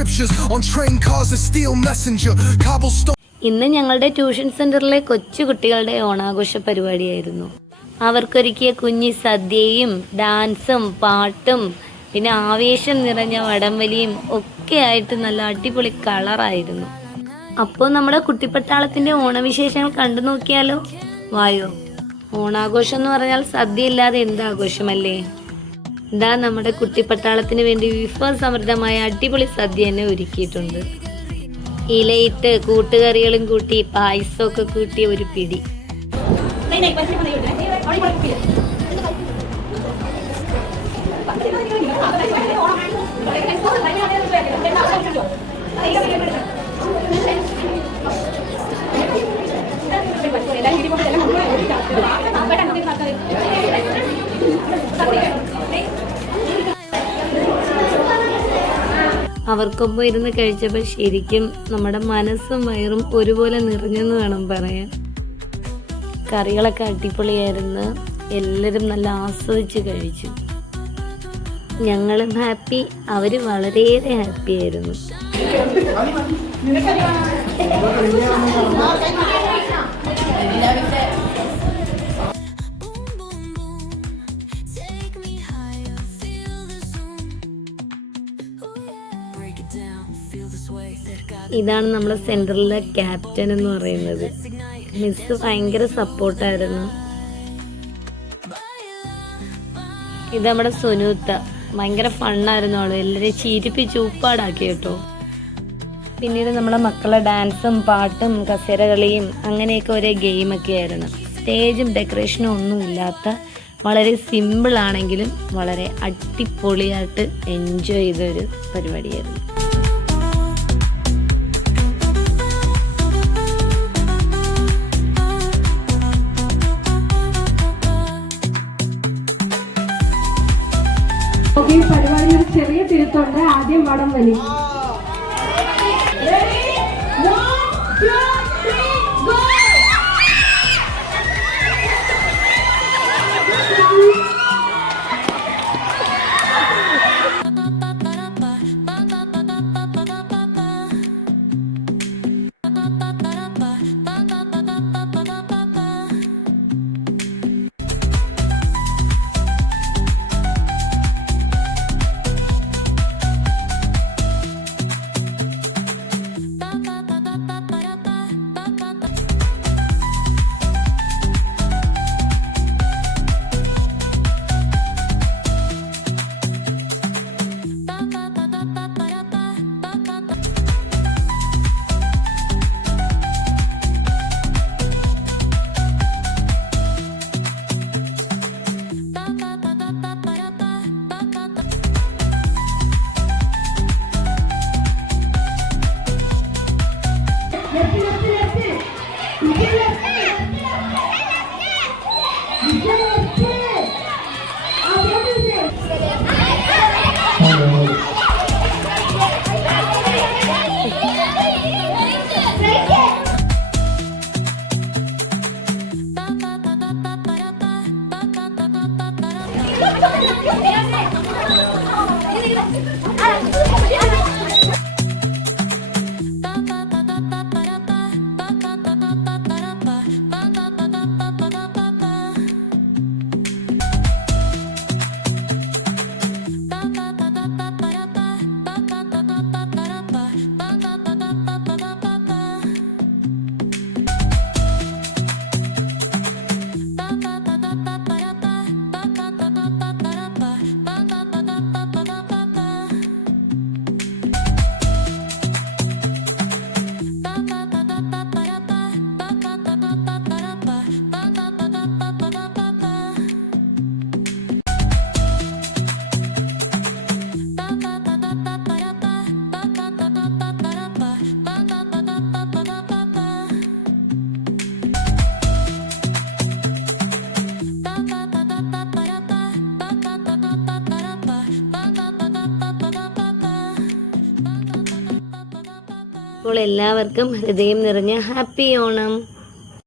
scriptures on train cars and steel messenger cobblestone. ഇന്ന് ഞങ്ങളുടെ tuition സെന്ററിലെ കൊച്ചു കുട്ടികളുടെ ഓണാഘോഷ പരിപാടിയായിരുന്നു. അവർക്കൊരുക്കിയ കുഞ്ഞി സദ്യയും ഡാൻസും പാട്ടും പിന്നെ ആവേശം നിറഞ്ഞ വടംവലിയും ഒക്കെ ആയിട്ട് നല്ല അടിപൊളി കളറായിരുന്നു. അപ്പോൾ നമ്മുടെ കുട്ടിപ്പട്ടാളത്തിന്റെ ഓണവിശേഷങ്ങൾ കണ്ടു നോക്കിയാലോ? വായോ. ഓണാഘോഷം എന്ന് പറഞ്ഞാൽ സദ്യ ഇല്ലാതെ എന്താഘോഷമല്ലേ? ഇതാ നമ്മുടെ കുട്ടിപ്പട്ടാളത്തിന് വേണ്ടി വിഭവസമൃദ്ധമായ അടിപൊളി സദ്യ തന്നെ ഒരുക്കിയിട്ടുണ്ട്. ഇലയിട്ട് കൂട്ടുകറികളും കൂട്ടി പായസമൊക്കെ കൂട്ടിയ ഒരു പിടി. അവർക്കൊപ്പം ഇരുന്ന് കഴിച്ചപ്പോൾ ശരിക്കും നമ്മുടെ മനസ്സും വയറും ഒരുപോലെ നിറഞ്ഞെന്ന് വേണം പറയാൻ. കറികളൊക്കെ അടിപൊളിയായിരുന്നു. എല്ലാവരും നല്ല ആസ്വദിച്ച് കഴിച്ചു. ഞങ്ങളും ഹാപ്പി, അവർ വളരെയേറെ ഹാപ്പി ആയിരുന്നു. ഇതാണ് നമ്മുടെ സെന്ററിലെ ക്യാപ്റ്റൻ എന്ന് പറയുന്നത്. മിസ് ഭയങ്കര സപ്പോർട്ടായിരുന്നു. ഇത് നമ്മുടെ സുനൂത്ത, ഭയങ്കര ഫണ്ണായിരുന്നു. അവള് എല്ലാവരെയും ചിരിപ്പിച്ച് ഉപ്പാടാക്കി കേട്ടോ. പിന്നീട് നമ്മളെ മക്കളെ ഡാൻസും പാട്ടും കസേരകളിയും അങ്ങനെയൊക്കെ ഒരേ ഗെയിമൊക്കെ ആയിരുന്നു. സ്റ്റേജും ഡെക്കറേഷനും ഒന്നും ഇല്ലാത്ത വളരെ സിമ്പിൾ ആണെങ്കിലും വളരെ അടിപൊളിയായിട്ട് എൻജോയ് ചെയ്തൊരു പരിപാടിയായിരുന്നു. പരിപാടിയിൽ ചെറിയ തിരുത്തുണ്ട്. ആദ്യം വടം വലി. അപ്പോൾ എല്ലാവർക്കും ഹൃദയം നിറഞ്ഞ ഹാപ്പി ഓണം.